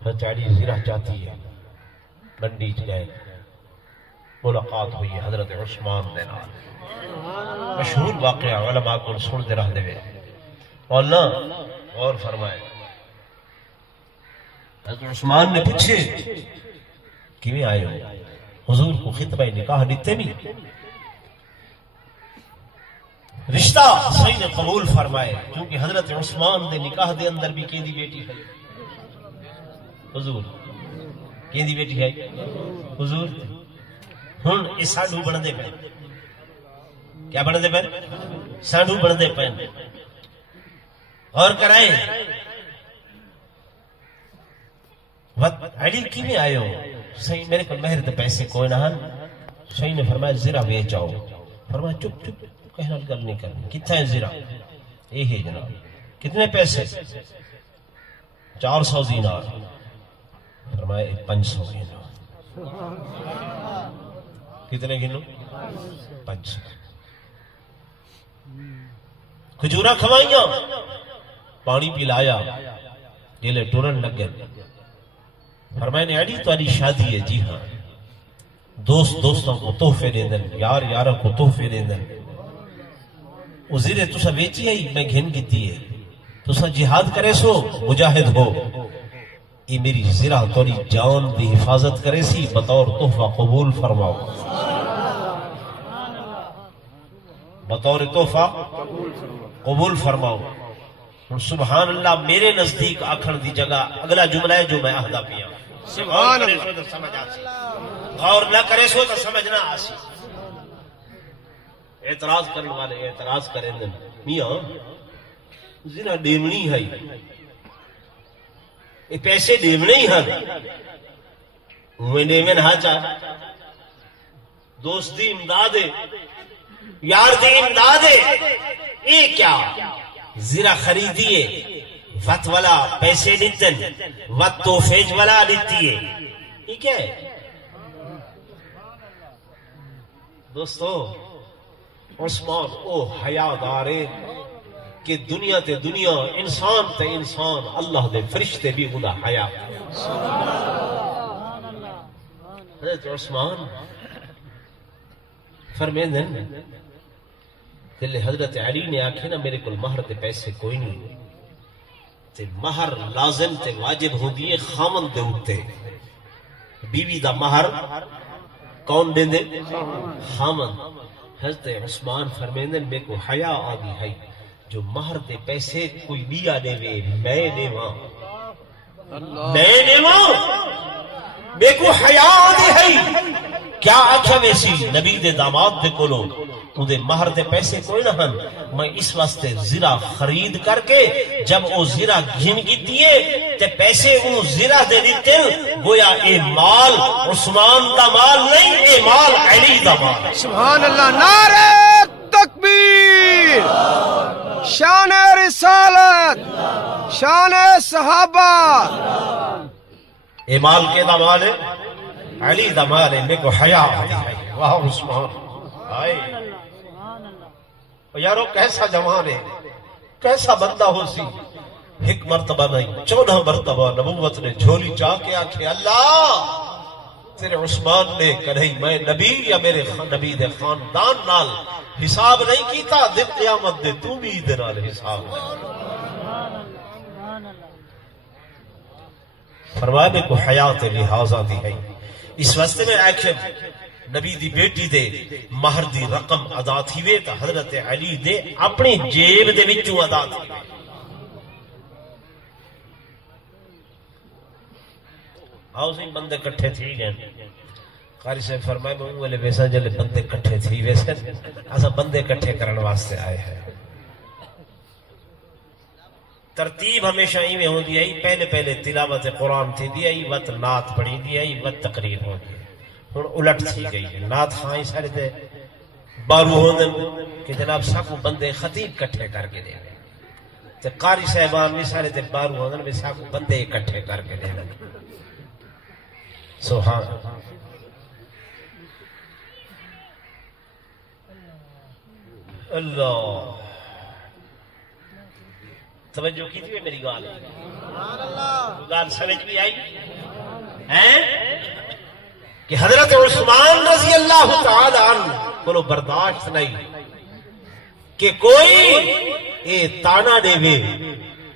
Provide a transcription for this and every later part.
حضرت علی زرہ چاہتی ہے، منڈی گئے، ملاقات ہوئی ہے حضرت عثمان دے نال، مشہور واقعہ علماء کو سن دے رہ دے اور نہ غور فرمائے۔ حضرت عثمان نے پوچھے کیویں آئے ہو؟ حضور کو خطبہ نکاح دیتے نہیں، رشتہ صحیح نے قبول فرمائے، کیونکہ حضرت عثمان دے نکاح دے اندر بھی کیندی بیٹی ہے حضور، کیندی بیٹی ہے حضور۔ ہن اس ساڈو بندے پے، کیا بندے پے؟ ساڈو بندے پے۔ اور کرائے علی کی میں آئے ہو؟ صحیح میرے کو مہر تے پیسے کوئی نہ ہن۔ صحیح نے فرمایا زرہ ویچ آؤ۔ فرمایا چپ چپ کہنا گل نہیں کرنی، کتنا ہے زرہ؟ یہ ہے جناب۔ کتنے پیسے؟ 400 دینار۔ فرمایا 500 دینار۔ کتنے گنو؟ 500۔ کھجورا کھوائیاں، پانی پلایا، جیلے ٹورن لگے۔ فرمایا نے علی تو علی شادی ہے؟ جی ہاں۔ دوست دوستوں کو تحفے دے دن، یار یاروں کو تحفے دے دن۔ وہ زیرے تسا ویچی ہے میں گھن گیتی ہے، تسا جہاد کرے سو مجاہد ہو، یہ میری زرہ توری جان دی حفاظت کرے سی، بطور تحفہ قبول فرماؤ، بطور تحفہ قبول فرماؤ۔ سبحان اللہ، میرے نزدیک آکھن دی جگہ اگلا جملہ ہے جو میں اہدا پیا، سبحان اللہ، سمجھ آسی، غور نہ کرے سو تو سمجھ نہ آسی۔ اعتراض کرنے والے اعتراض کریں دن، میاں زنا ڈیمنی ہے، یہ پیسے ڈیمنے ہی ہیں، میں ڈیمن ہاں چاہ، دوست دی امداد ہے، یار دی امداد ہے، یہ کیا زرہ خریدیے، وط والا پیسے دیتن، وط توفیج والا دیتی ہے، یہ کیا ہے دوستو؟ عثمان او حیادارے کہ دنیا تے دنیا، انسان تے انسان، اللہ دے فرشتے بھی خدا حیا۔ حضرت عثمان فرمیندن کہ حضرت علی نے آکھے نا میرے کل مہر تے پیسے کوئی نہیں، تے مہر لازم تے واجب ہو دیئے خامن دے ہوتے، بیوی دا مہر کون دیں دے؟ خامن۔ حضرت عثمان فرمیندن میں کو حیا آگی ہے، جو مہر دے پیسے کوئی بیا دے وے میں دیواں، میں دیواں، میں کو حیا آگی ہے۔ کیا آکھا ویسی نبی دے داماد دے کولو تو دے مہر دے پیسے کوئی نہ ہن، میں اس واسطے زرہ خرید کر کے جب او زرہ گھن کی دیئے تے پیسے او زرہ دے دیتے، گویا اے مال عثمان دا مال نہیں، اے مال علی دا مال۔ سبحان اللہ، نعرہ تکبیر، شان رسالت، شان صحابہ۔ اے مال کے دا مال ہے، علی دا مال ہے، میں کو حیا آتی ہے۔ واہ عثمان آئے یارو، کیسا جوان ہے، کیسا بندہ ہو سی، ایک مرتبہ نہیں 14 مرتبہ نبوت نے جھولی چاہ کے آکھے اللہ تیرے عثمان نے کہی میں نبی یا میرے نبی دے خاندان نال حساب نہیں کیتا، دن قیامت دے تو بھی دے نال حساب۔ فرمایا میں کو حیات لحاظہ دی ہے، اس واسطے میں ایکشن نبی دی بیٹی دے مہر دی رقم ادا تھی وے تا حضرت علی دے اپنی جیب دے وچوں ادا تھی وے۔ آؤ سی بندے کٹھے تھی گئے، قاری صاحب فرمائے میں والے ویسا جلے بندے کٹھے تھی ویسے ایسا بندے کٹھے کرن واسطے آئے ہیں۔ ترتیب ہمیشہ ہی میں ہو دیا، پہلے پہلے تلاوت قرآن تھی دیا، وقت نعت پڑھی دیا، وقت تقریر ہو دیا، ہن الٹ تھی گئی ہے۔ نعت خاں سارے تے بارو ہوندن کہ جناب ساکو بندے خطیب کٹھے کر کے دے گئے، تے قاری صاحبان بھی سارے تے بارو ہوندن بھی ساکو بندے کٹھے کر کے دے گئے۔ سبحان اللہ، توجہ کی تھی میری گال؟ گال سمجھ بھی آئی ہیں کہ حضرت عثمان رضی اللہ تعالی عنہ کو برداشت نہیں کہ کوئی اے تانا دے وے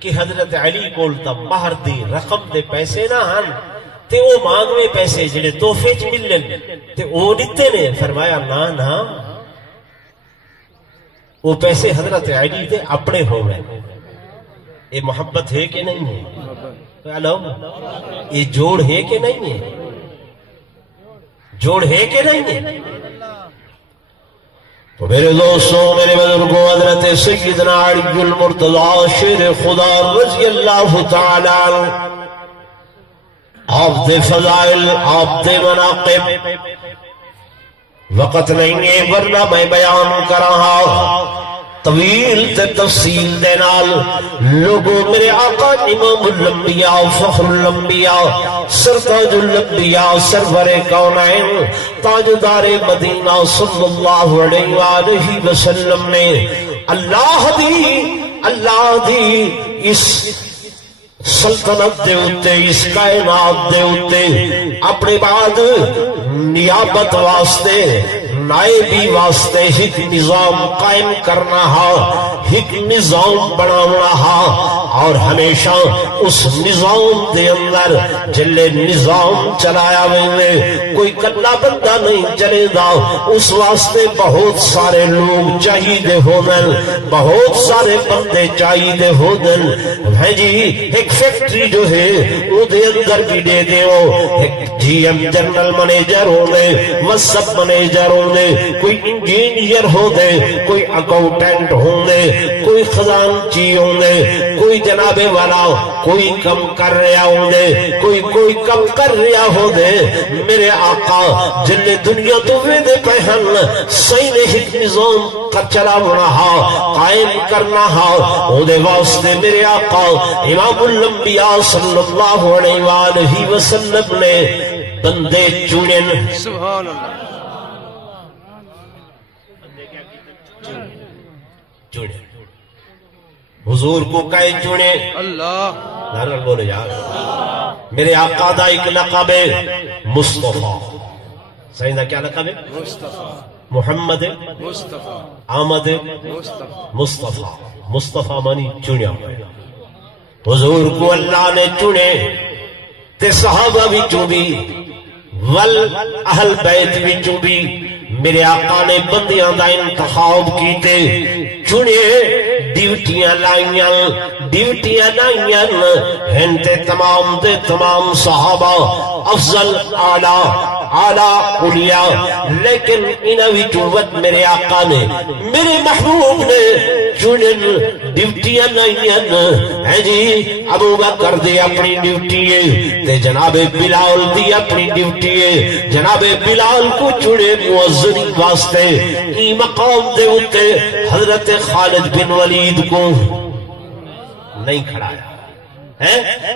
کہ حضرت علی کول تا مہر دی رقم دے پیسے نہ ہن تے او مانگوے پیسے جڑے تحفے چ ملن تے او دتے نے. فرمایا نا نا وہ پیسے حضرت علی دے اپنے ہو گئے. یہ محبت ہے کہ نہیں ہے؟ ہلو یہ جوڑ ہے کہ نہیں ہے؟ جوڑ ہے کہ نہیں ہے؟ تو میرے دوستوں میرے بزرگوں حضرت سیدنا علی المرتضی شیر خدا رضی اللہ تعالی عنہ آپ دے فضائل آپ دے مناقب وقت نہیں ہے ورنہ میں بیان کر رہا طویل تے تفصیل دے نال. لوگوں میرے آقا امام الانبیاء فخر الانبیاء سرتاج الانبیاء سرور کونین تاجدار مدینہ صلی اللہ علیہ وآلہ وسلم نے اللہ دی اس سلطنت دے اتے اس کائنات دے اتے اپنے بعد نیابت واسطے نائبی واسطے ایک نظام قائم کرنا ہا ایک نظام بنانا ہا اور ہمیشہ اس نظام دے اندر جلے نظام چلایا میں کوئی کلا بندہ نہیں چلے گا. اس واسطے بہت سارے لوگ چاہیے ہونن بہت سارے بندے چاہیے ہونن ہے جی. ایک فیکٹری جو ہے وہ دے اندر بھی دے دیو ایک جی ایم جنرل منیجر ہونے وسب منیجر ہونے کوئی انجینئر ہونے کوئی اکاؤنٹنٹ ہونے کوئی خزانچی ہونے کوئی جناب والا کوئی کم کر رہا ہونے کوئی کم کر رہا ہونے. میرے آقا جن دنیا تو ویدے پہن صحیح نے ایک نظام کا چلا بنا ہا قائم کرنا ہا او دے واسطے میرے آقا امام الانبیاء صلی اللہ علیہ وآلہ وسلم نے بندے چنن. سبحان اللہ. چنے حضور کو کہے چنے اللہ نارل بولے یار. میرے آقا دا ایک لقب ہے مصطفیٰ. صحیح نا کیا لقب ہے؟ مصطفیٰ. محمد مصطفیٰ. آمد مصطفیٰ. مصطفیٰ. مصطفیٰ مانی چنیا. حضور کو اللہ نے چنے تے صحابہ بھی چنی ول اہل بیت بھی چنی. میرے آقا نے بندیاں دا انتخاب کیتے چنے ڈیوٹیاں لائیاں ہنتے تمام دے تمام صحابہ افضل اعلیٰ اولیاء. لیکن انہاں وچوں ود میرے آقا نے میرے محبوب نے چنن ڈیوٹیاں لائیاں ہے جی. ابو بکر دی اپنی ڈیوٹی ہے تے جناب بلال دی اپنی ڈیوٹی ہے. جناب بلال کو چنے مؤذن واسطے ای مقام دے اتے حضرت خالد بن ولید کو نہیں کھڑایا.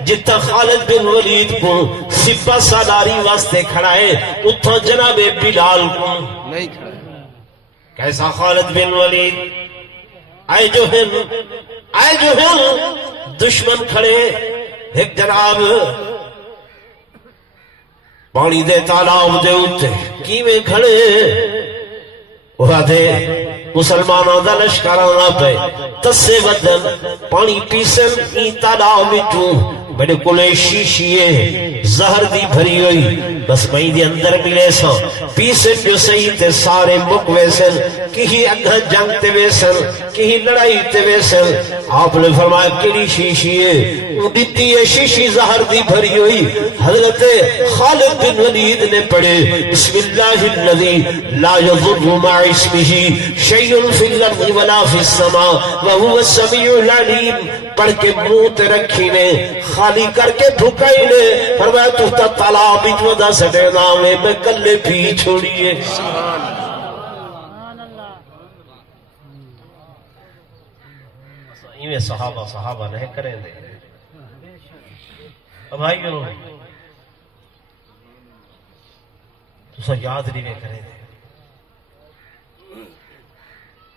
جتا خالد بن ولید کو سپہ سالاری واسطے کھڑائے اتھا جناب بلال کو نہیں کھڑا. کیسا خالد بن ولید آئے جو ہیں دشمن کھڑے ایک جناب پانی دے تالاب دے اتے کیویں کھڑے وہ دے مسلمانوں دا لشکر آنا پہ تسے بدن پانی پیسن ای تالاب وچوں میرے کولے شیشیے زہر دی بھری ہوئی بس میں دی اندر ملے سا پیسن جو صحیح تے سارے مک ویسن کہیں اگہ جنگ تے ویسن کہیں لڑائی تے ویسن. آپ نے فرمایا کلی شیشیے دیتی ہے شیشی زہر دی بھری ہوئی. حضرت خالد بن ولید نے پڑھے بسم اللہ الذی لا یضر مع اسمہ شیء فی الارض ولا فی السماء وهو السمیع العلیم پڑھ کے منہ تے رکھی نے خالی کر کے دھکائی نے فرمایا تو تا تالاب جو دا سٹے نامے میں کلے بھی چھوڑیے. سبحان اللہ. ایویں صحابہ نہیں کریں دے. اب بھائی کرو تو سا یاد نہیں کریں دے.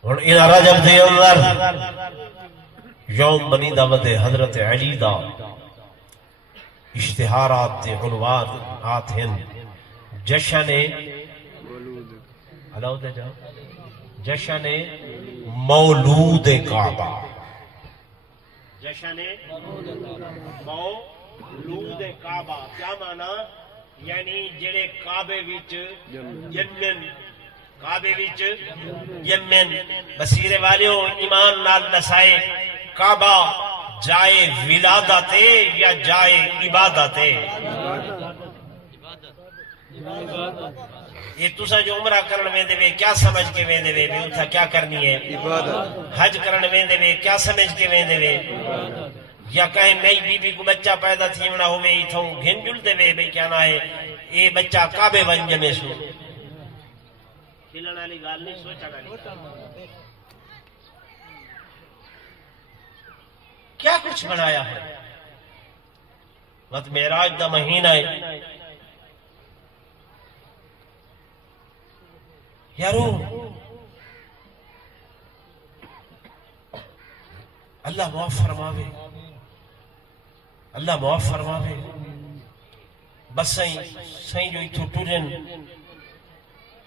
اور انہا رجب دے اندر یوم بنی دعوت حضرت علی دا اشتہارات دے عنوان آت ہیں جشن مولود جشن مولود کعبہ، جشن مولود کعبہ کیا معنی؟ یعنی جڑے کعبے وچ جنن، کعبے وچ یمن، بصیرے والیو ایمان نال نسائے کعبہ جائے ولادت یا جائے عبادت؟ یہ تسا جو عمرہ کرن ویندے وے کیا سمجھ کے ویندے وے اتھا کیا کرنی ہے؟ عبادت۔ حج کرن ویندے وے کیا سمجھ کے ویندے وے؟ یا کہیں نئی بی بی کو بچہ پیدا تھی ہونا ہوئے اتھوں گھن جلتے وے بھئی کیا نہ ہے اے بچہ کعبے بن جمے سو، کھلن والی گال نہیں، سوچا والی گال۔ کیا کچھ بنایا ہے؟ وقت معراج دا مہینہ ہے یارو، اللہ معاف فرماوے، اللہ معاف فرماوے۔ بس سائیں جو اتھو ٹورن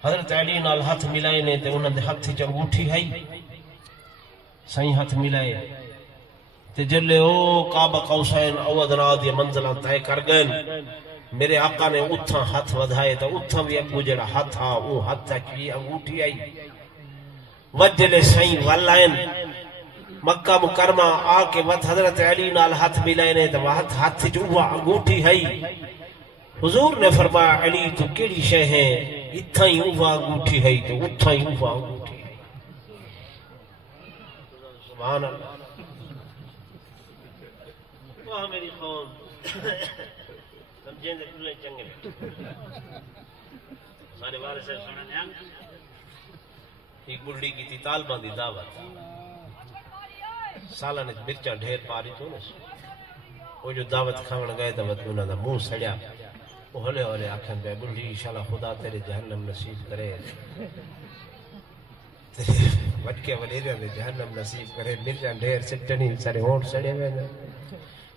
حضرت علی نال ہاتھ ملائے نے تے انہاں دے ہاتھ وچ انگوٹھی ہے، سائیں ہاتھ ملائے تے جلے او کعبہ قوسین او ادنا دی منزلاں طے کر گئے، میرے آقا نے اتھاں ہاتھ ودھائے تو اتھاں بھی اگو جڑا ہاتھ آ او ہاتھ تک بھی انگوٹھی آئی، وجلے سائیں والائن مکہ مکرمہ آ کے وقت حضرت علی نال ہاتھ ملائے نے تو ہاتھ جو انگوٹھی ہے، حضور نے فرمایا علی تو کیڑی شے ہے؟ اتھاں ہی اوہ انگوٹھی ہے تو اتھاں ہی اوہ انگوٹھی ہے۔ سبحان اللہ۔ واہ میری قوم سمجھیں دے پورے چنگے سارے بارے سے سنا نیاں ایک بڑھڑی کی تھی طالبہ دی دعوت، سالہ نے مرچہ ڈھیر پاری تو نا، وہ جو دعوت کھاون گئے دعوت میں انہوں نے منہ سڑیا، وہ ہولے ہولے آکھن پہ بڑھڑی انشاءاللہ خدا تیرے جہنم نصیب کرے، تیرے وڈ کے ولیریاں دے جہنم نصیب کرے، مرچہ ڈھیر سٹنی سارے ہونٹ سڑے ہوئے نا۔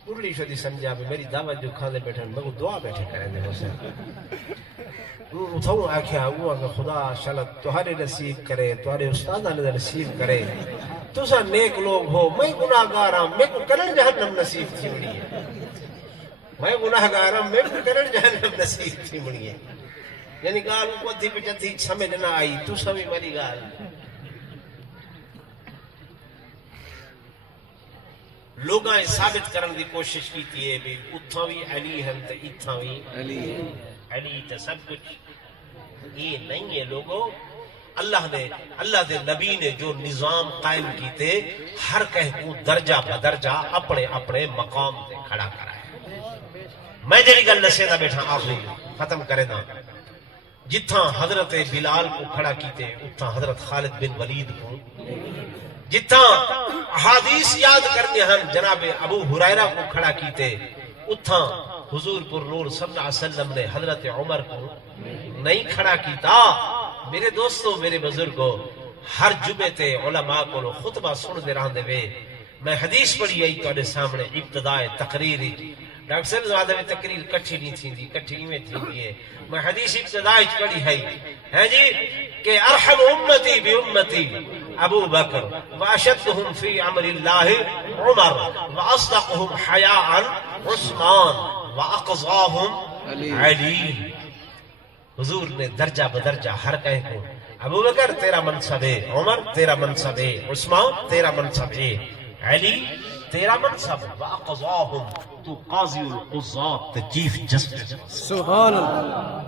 بڑھڑی شدی سمجھا بھی میری دعوت جو کھانے بیٹھے میں کو دعا بیٹھے کریں دے حسین، اتھوں آکھیا وہ کہ خدا انشاءاللہ تہارے نصیب کرے، تہارے استادہ نے نصیب کرے، تسا نیک لوگ ہو، میں گناہگار ہوں، میں کو کرن جہنم نصیب تھی مڑی ہے، میں گناہگار ہوں، میں کو کرن جہنم نصیب تھی مڑی ہے، یعنی گال کو ادھی پچھتی سمجھ نہ آئی، تسا بھی میری گال۔ لوگاں ثابت کرن دی کوشش کی تھی بھی اتھاں بھی علی ہم تے اتھاں بھی علی تے سب کچھ، یہ نہیں ہے لوگوں۔ اللہ دے نبی نے جو نظام قائم کیتے ہر کہیں کو درجہ بدرجہ اپنے اپنے مقام تے کھڑا کرائے۔ میں جڑی گل دسے دا بیٹھا آخری ختم کرے دا، جتھاں حضرت بلال کو کھڑا کیتے اتھاں حضرت خالد بن ولید کو، جتھاں احادیث یاد کرتے ہیں جناب ابو ہریرہ کو کھڑا کیتے اتھاں حضور پر نور صلی اللہ علیہ وسلم نے حضرت عمر کو نہیں کھڑا کیتا۔ میرے دوستو میرے بزرگوں، ہر جمعے تے علماء کو خطبہ سن دے رہاں دے وے، میں حدیث پڑھی آئی تو سامنے ابتداء تقریری، ڈاکٹر صاحب زیادہ میں تقریر کٹھی نہیں تھی دی، کٹھی میں تھی دی ہے، میں حدیث ابتداء پڑھی ہے جی کہ ارحم امتی بی امتی ابو بکر واشدہم فی امر اللہ عمر واصدقہم حیاء عثمان واقضاہم علی۔ حضور نے درجہ بدرجہ ہر کہیں کو ابو بکر تیرا منصب ہے، عمر تیرا منصب ہے، عثمان تیرا منصب ہے، علی تیرا منصب، واقضاہم تو قاضی القضات چیف جسٹس۔ سبحان اللہ۔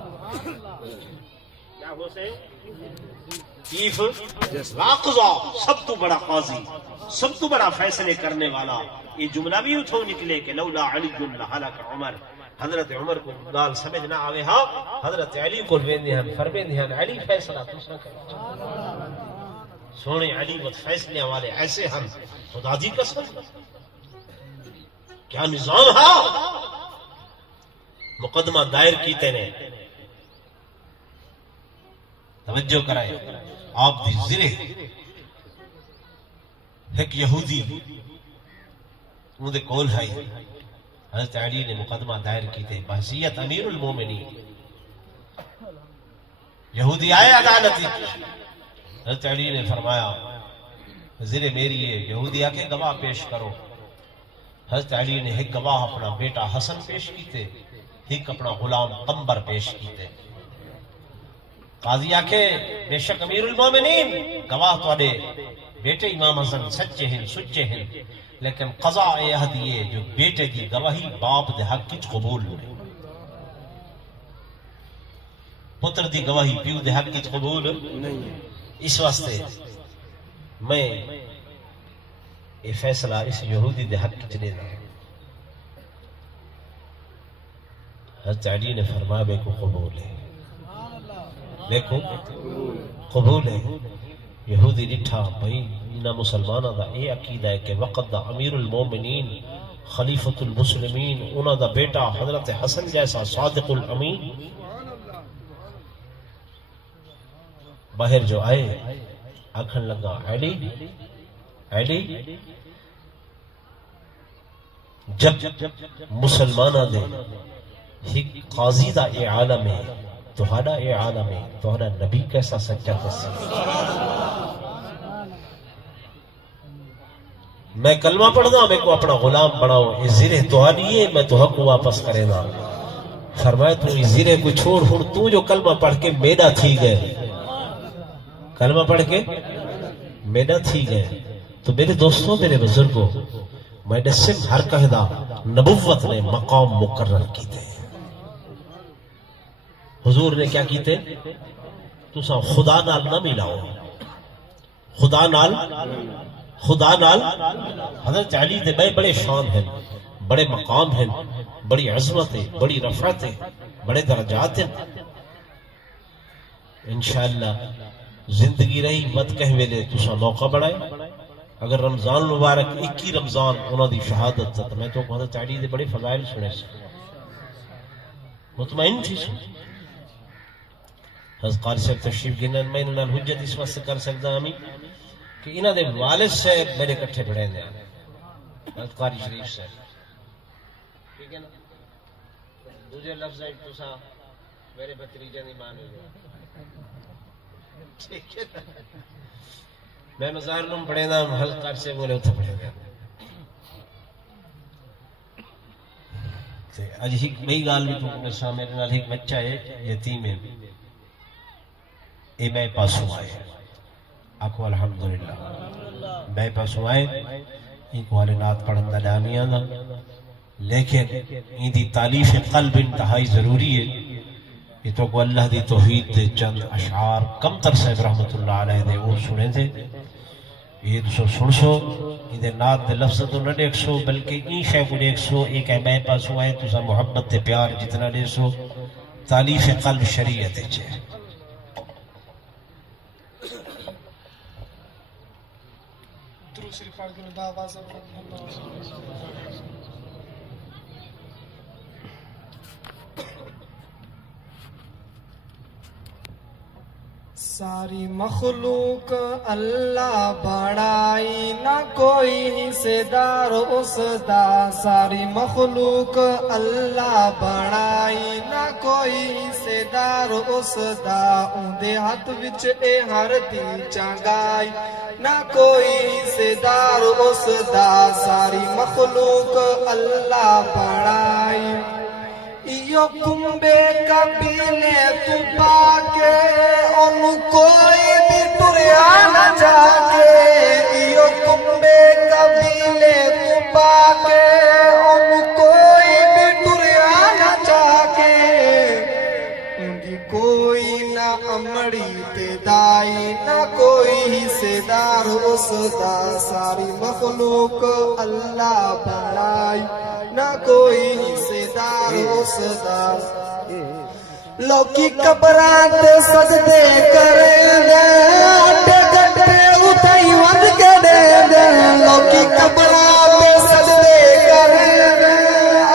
کیا ہو سے چیف واقضا، سب تو بڑا قاضی، سب تو بڑا فیصلے کرنے والا۔ یہ جملہ بھی اتھوں نکلے کہ لولا علی لہلک عمر، حضرت عمر کو گال سمجھ نہ آوے ہاں حضرت علی کو ویندے ہیں فرمیندے ہیں علی فیصلہ دوسرا کرے، سونے علی وہ فیصلے والے ایسے ہم خدا دی قسم کیا نظام ہے۔ مقدمہ دائر کیتے نے، توجہ کرائے آپ دی زرے ایک یہودی مجھے کول ہے حضرت علی نے مقدمہ دائر کی تھے بحیثیت امیر المومنین. یہودی آئے عدالتی، حضرت علی نے فرمایا وزیر میری ہے، یہودی آ کے گواہ پیش کرو. حضرت علی نے ایک گواہ اپنا بیٹا حسن پیش کیتے، ایک اپنا غلام قمبر پیش کیتے. قاضی آکھے بے شک امیر المومنین گواہ تواڈے بیٹے امام حسن سچے ہیں سچے ہیں، لیکن قضاء عہد یہ جو بیٹے دی گواہی باپ دے حق وچ قبول نہیں، پتر دی گواہی پیو دے حق وچ قبول نہیں ہے. اس واسطے میں یہ فیصلہ اس یہودی دے حق وچ دینا. حضرت علی نے فرمایا بے کو قبول ہے، دیکھو قبول ہے. یہودی ڈٹھا بھائی انہاں مسلماناں دا اے عقیدہ ہے کہ وقت دا امیر المومنین خلیفۃ المسلمین انہاں دا بیٹا حضرت حسن جیسا صادق الامین. باہر جو آئے آکھن لگا علی علی جب مسلماناں دے ایک قاضی دا اے عالم ہے، تہاڈا اے عالم ہے، تہاڈا نبی کیسا سچا دسی. میں کلمہ پڑھنا میں کو اپنا غلام بناؤ، یہ زیرے تہاڈی ہے، میں تو حق واپس کرے نا. فرمایا تو یہ زیرے کو چھوڑ، ہن تو جو کلمہ پڑھ کے میڈا تھی گئے، کلمہ پڑھ کے میڈا تھی گئے. تو میرے دوستوں میرے بزرگوں میں دسم ہر کہدا نبوت نے مقام مقرر کیتے. حضور نے کیا کیتے؟ تسا خدا نال نہ ملاؤ، خدا نال حضرت علی دے بڑے شان ہیں، بڑے مقام ہیں، بڑی عظمت ہے، بڑی رفعت ہے، بڑے درجات ہیں. انشاءاللہ زندگی رہی مت کہ ویلے تسا موقع بڑھائے. اگر رمضان مبارک 21 رمضان انہوں دی شہادت تھا، میں تو حضرت علی دے بڑے فضائل سنے سے مطمئن تھی سن. حضرت قاری صاحب تشریف گنن میں انہوں نے حجت اس وقت سے کر سکتا ہمیں کہ انہوں دے والد صاحب میرے کٹھے بڑھے دے حضرت قاری شریف صاحب، ٹھیک ہے نا. دوسرے لفظ ہے تو سا میرے بھتریجے نہیں مانے گا، ٹھیک ہے نا. میں مظاہر نم پڑھے دا حضرت قاری سے بولے اتھا پڑھے دا. اج ایک بئی گال بھی تو میرے سامنے نال ایک بچہ ہے یتیم ہے، اے میں پاسوں آئے آکھو الحمدللہ میں پاسوں آئے ایک والے نات پڑھن دا ڈانیاں دا، لیکن این دی تعلیف قلب انتہائی ضروری ہے. یہ تو کو اللہ دی توحید دے چند اشعار کم تر صاحب رحمت اللہ علیہ دے وہ سنے تھے. یہ دوسرو سن سو ان دے نات دے لفظ تو نہ دیکھ سو، بلکہ این شے کو دیکھ سو. ایک ہے میں پاسوں آئے تو سا محبت تے پیار جتنا دے سو تعلیف قلب شریعت چھے. ساری مخلوق اللہ بڑائی نہ کوئی حصے دار اس دا. ساری مخلوق اللہ بڑائی نہ کوئی حصے دار اس دا. اندے ہاتھ وچ اے ہر دی چنگائی نہ کوئی حصے دار اس دا. ساری مخلوق اللہ بڑائی ایو کمبے قبیلے تو پاکے انو کوئی بھی ٹریا نہ جاکے. ایو کمبے قبیلے تو پاکے انو کوئی بھی ٹریا نہ جاکے. انگی کوئی نہ امڑی تے دائی نہ کوئی حصے دار اس دا. ساری مخلوق اللہ بڑائی نہ کوئی حصے دار اس دا. لوکی قبران تے سجدے کریں دے اٹھے گھنٹے اتھائی ود کے دے دے. لوکی قبران تے سجدے کریں دے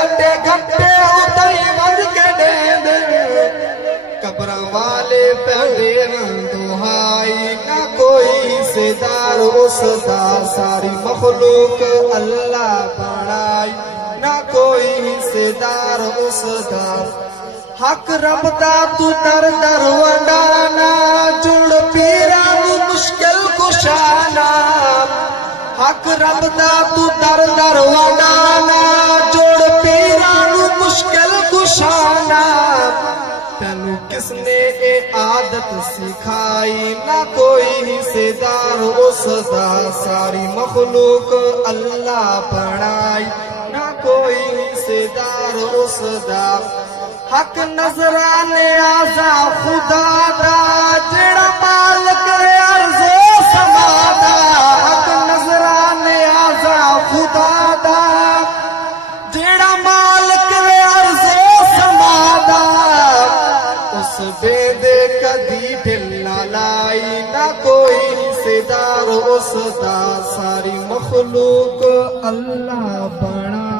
اٹھے گھنٹے اتھائی ود کے دے دے. قبران والے پہلے دہائی نہ کوئی حصے دار اس دا. ساری مخلوق اللہ بڑائی نہ کوئی حصے دار اس دا حق رب دا تو در در ونڈانا جڑ پیران مشکل کشانا حق رب دا تو در در ونڈانا جڑ پیران مشکل کشانا تینو کس نے اے عادت سکھائی نہ کوئی حصے دار اس دا ساری مخلوق اللہ بنائی نہ کوئی حصے دار اس دا حق نظرانے آزا خدا دا جڑا مالک عرض و سما دا حق نظرانے آزا خدا دا جڑا مالک عرض و سما دا اس بے دے کدی دل نہ لائی نہ کوئی حصے دار اس دا ساری مخلوق اللہ بنا